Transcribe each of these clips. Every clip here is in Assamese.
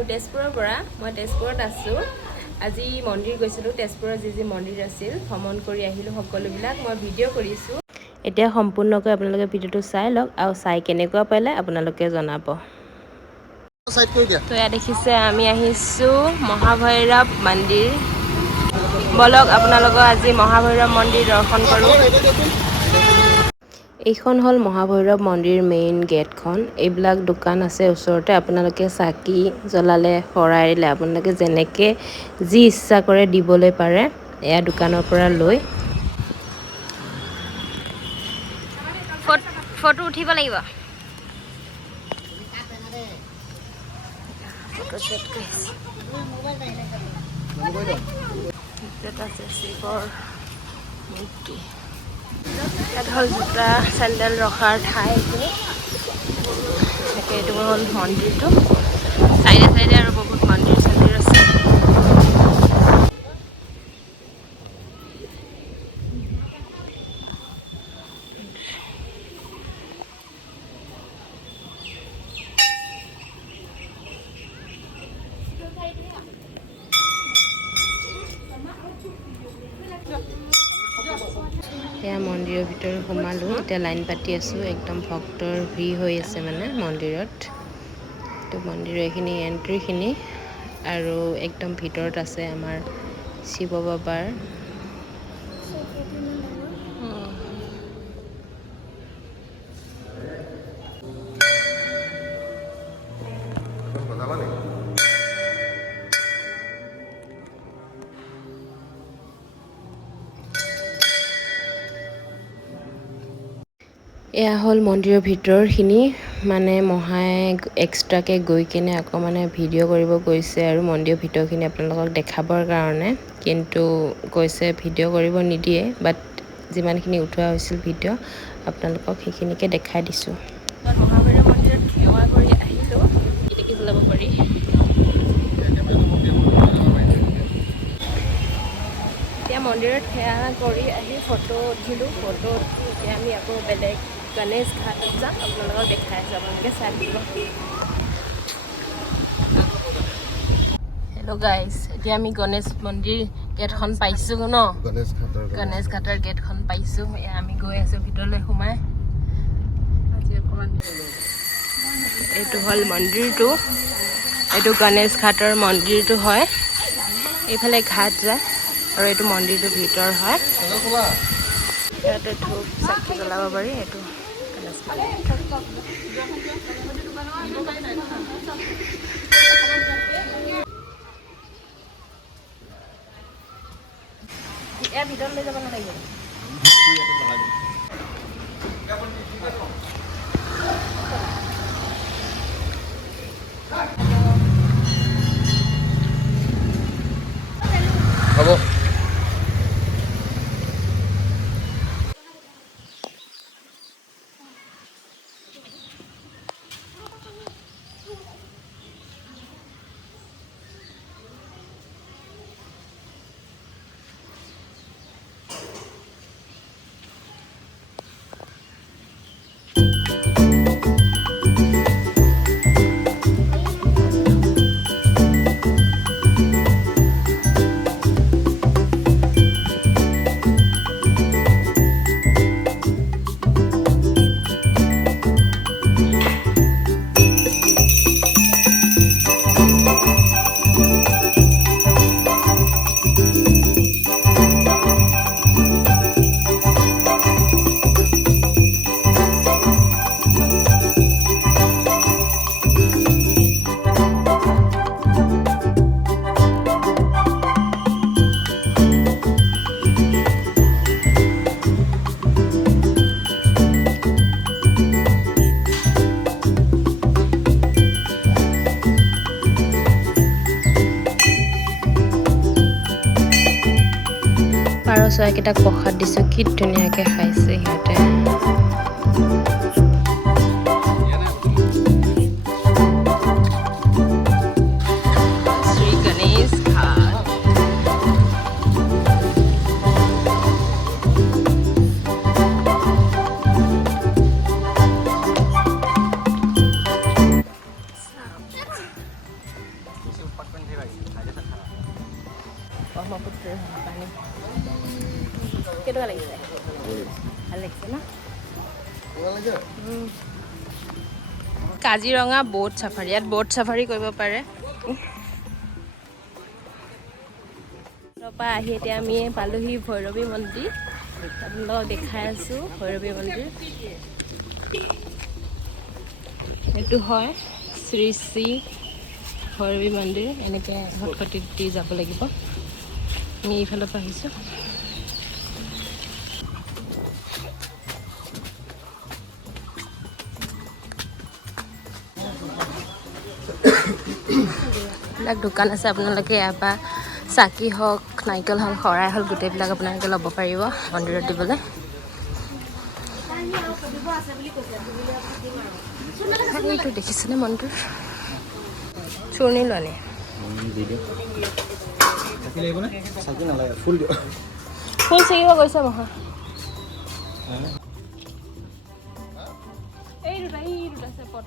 আহিলোঁ তেজপুৰৰ পৰা। মই তেজপুৰত আছোঁ। আজি মন্দিৰ গৈছিলোঁ। তেজপুৰৰ যি মন্দিৰ আছিল ভ্ৰমণ কৰি আহিলোঁ সকলোবিলাক। মই ভিডিঅ' কৰিছোঁ। এতিয়া সম্পূৰ্ণকৈ আপোনালোকে ভিডিঅ'টো চাই লওক আৰু চাই কেনেকুৱা পালে আপোনালোকে জনাব। তো ইয়াত দেখিছে আমি আহিছোঁ মহাভৈৰৱ মন্দিৰ। বলক আপোনালোকক আজি মহাভৈৰৱ মন্দিৰ দৰ্শন কৰোঁ। এইখন হ'ল মহাভৈৰৱ মন্দিৰ মেইন গেটখন। এইবিলাক দোকান আছে ওচৰতে। আপোনালোকে চাকি জ্বলালে শৰাই দিলে আপোনালোকে যেনেকৈ যি ইচ্ছা কৰে দিবলৈ পাৰে। এয়া দোকানৰ পৰা লৈ ফটো উঠিব লাগিব। শিৱৰ মূৰ্তি। ইয়াত হ'ল জোতা চেণ্ডেল ৰখাৰ ঠাই। এইটো হ'ল মন্দিৰটো। চাইডে চাইডে আৰু বহুত মন্দিৰ চন্দিৰ আছে। এয়া মন্দিৰৰ ভিতৰত সোমালোঁ। এতিয়া লাইন পাতি আছোঁ। একদম ভক্তৰ ভিৰ হৈ আছে মানে মন্দিৰত। তো মন্দিৰৰ এইখিনি এণ্ট্ৰিখিনি আৰু একদম ভিতৰত আছে আমাৰ শিৱ বাবাৰ এয়া হ'ল মন্দিৰৰ ভিতৰখিনি। মানে মহাই এক্সট্ৰাকৈ গৈ কিনে আকৌ মানে ভিডিঅ' কৰিব গৈছে আৰু মন্দিৰৰ ভিতৰখিনি আপোনালোকক দেখাবৰ কাৰণে। কিন্তু কৈছে ভিডিঅ' কৰিব নিদিয়ে। বাট যিমানখিনি উঠোৱা হৈছিল ভিডিঅ' আপোনালোকক সেইখিনিকে দেখাই দিছোঁ। মহাভৈৰৱ মন্দিৰত সেৱা কৰি আহিলোঁ। কেনেকৈ চলাব পাৰি। এতিয়া মন্দিৰত সেৱা কৰি আহি ফটো উঠিলোঁ। ফটো উঠি এতিয়া আমি আকৌ বেলেগ গণেশ ঘাটত যাম। আপোনালোকক দেখাই আছোঁ। আপোনালোকে চাই দিব। হেল্ল' গাইজ, এতিয়া আমি গণেশ মন্দিৰ গেটখন পাইছোঁ ন। গণেশ ঘাটৰ গেটখন পাইছোঁ। এয়া আমি গৈ আছোঁ ভিতৰলৈ সোমাই। আজি অকণমান এইটো হ'ল মন্দিৰটো। এইটো গণেশ ঘাটৰ মন্দিৰটো হয়। এইফালে ঘাট যায় আৰু এইটো মন্দিৰটোৰ ভিতৰ হয়। ইয়াতে ধূপ চাকি জ্বলাব পাৰি। এইটো গণেশ ইয়াৰ ভিতৰত লৈ যাব নালাগিব। হ'ব। পাৰ চৰাইকেইটাক প্ৰসাদ দিছোঁ। কি ধুনীয়াকৈ খাইছে সিহঁতে। শ্ৰী গণেশ ঘাট। কাজিৰঙা বোট চাফাৰী, ইয়াত বোট চাফাৰী কৰিব পাৰে। তাৰপৰা আহি এতিয়া আমি পালোহি ভৈৰৱী মন্দিৰ। আপোনালোকক দেখাই আছোঁ ভৈৰৱী মন্দিৰ। এইটো হয় শ্ৰী শ্ৰী ভৈৰৱী মন্দিৰ। এনেকৈ ঘটপতি দি যাব লাগিব। আমি এইফালৰ পৰা আহিছোঁ। এইবিলাক দোকান আছে, আপোনালোকে ইয়াৰ পৰা চাকি হওক, নাৰিকল হওক, শৰাই হওক, গোটেইবিলাক আপোনালোকে ল'ব পাৰিব মন্দিৰত দিবলৈ। এইটো দেখিছেনে মন্দিৰ? চূৰ্ণি লোৱানে ফুল ছিঙিব গৈছে মহা। এই দুটা আছে পট।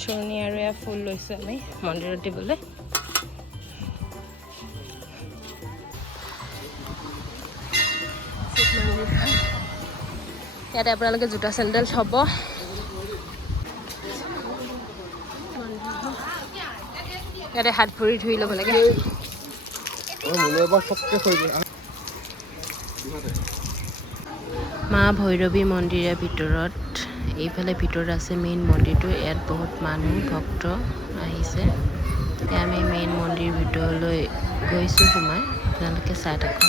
চূৰ্ণি আৰু এয়া ফুল লৈছোঁ আমি মন্দিৰত দিবলৈ। ইয়াতে আপোনালোকে জোতা চেণ্ডেল থ'ব। ইয়াতে হাত ভৰি ধুই ল'ব লাগে। মা ভৈৰৱী মন্দিৰৰ ভিতৰত, এইফালে ভিতৰত আছে মেইন মন্দিৰটো। ইয়াত বহুত মানুহ ভক্ত আহিছে। এতিয়া আমি মেইন মন্দিৰ ভিতৰলৈ গৈছোঁ সোমাই। আপোনালোকে চাই থাকক।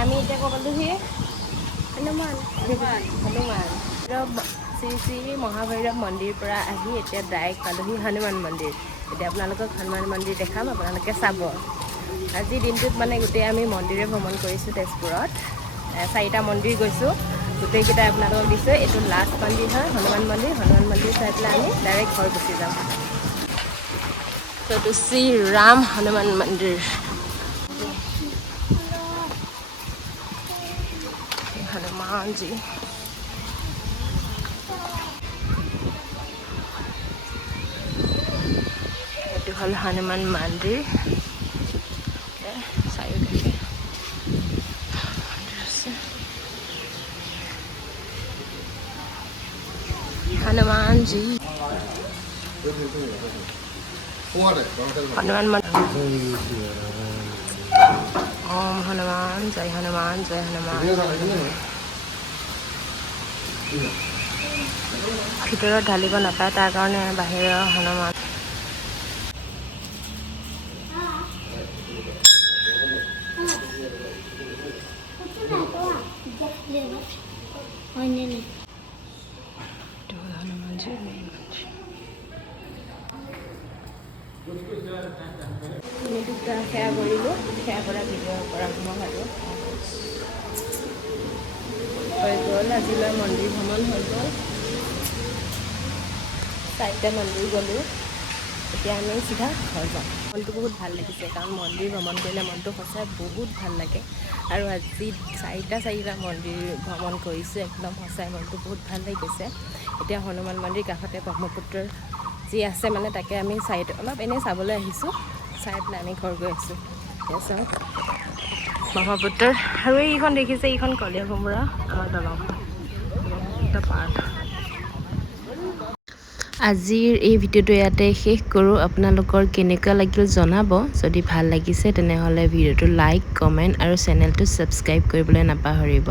আমি এতিয়া ক'লোহি হনুমান শ্ৰী শ্ৰী মহাভৈৰৱ মন্দিৰৰ পৰা আহি এতিয়া ডাইৰেক্ট পালোহি হনুমান মন্দিৰ। এতিয়া আপোনালোকক হনুমান মন্দিৰ দেখাম, আপোনালোকে চাব। আজি দিনটোত মানে গোটেই আমি মন্দিৰে ভ্ৰমণ কৰিছোঁ তেজপুৰত। 4টা মন্দিৰ গৈছোঁ, গোটেইকেইটা আপোনালোকক দিছোঁ। এইটো লাষ্ট মন্দিৰ হয় হনুমান মন্দিৰ। হনুমান মন্দিৰ চাই পেলাই আমি ডাইৰেক্ট ঘৰ গুচি যাম। তো এইটো শ্ৰী ৰাম হনুমান মন্দিৰ। हनुमान जी ये हल हनुमान मंदिर हनुमान जी हनुमान ओम हनुमान जय हनुमान जय हनुमान। ভিতৰত ঢালিব নাপায়, তাৰ কাৰণে বাহিৰৰ হনুমান। হনুমানজীৰ মেইন মন্দিৰ। আমি দুটা সেৱা কৰিলোঁ, সেৱা কৰা ভিডিঅ' পৰা মই আৰু হৈ গ'ল। আজিলৈ মন্দিৰ ভ্ৰমণ হৈ গ'ল। 4টা মন্দিৰ গ'লোঁ। এতিয়া আমি চিধা ঘৰ যাম। মনটো বহুত ভাল লাগিছে, কাৰণ মন্দিৰ ভ্ৰমণ কৰিলে মনটো সঁচাই বহুত ভাল লাগে। আৰু আজি 4টা মন্দিৰ ভ্ৰমণ কৰিছোঁ, একদম সঁচাই মনটো বহুত ভাল লাগিছে। এতিয়া হনুমান মন্দিৰ কাষতে ব্ৰহ্মপুত্ৰৰ যি আছে মানে তাকে আমি অলপ এনেই চাবলৈ আহিছোঁ। চাই পেলাই আমি ঘৰ গৈ আছোঁ। চাওক ব্ৰহ্মপুত্ৰৰ, আৰু এইখন দেখিছে, এইখন কলীয়া ভোমোৰা আমাৰ দলংখন পাৰ্ক। আজিৰ এই ভিডিঅ'টো ইয়াতে শেষ কৰোঁ। আপোনালোকৰ কেনেকুৱা লাগিল জনাব। যদি ভাল লাগিছে তেনেহ'লে ভিডিঅ'টো লাইক, কমেণ্ট আৰু চেনেলটো ছাবস্ক্ৰাইব কৰিবলৈ নাপাহৰিব।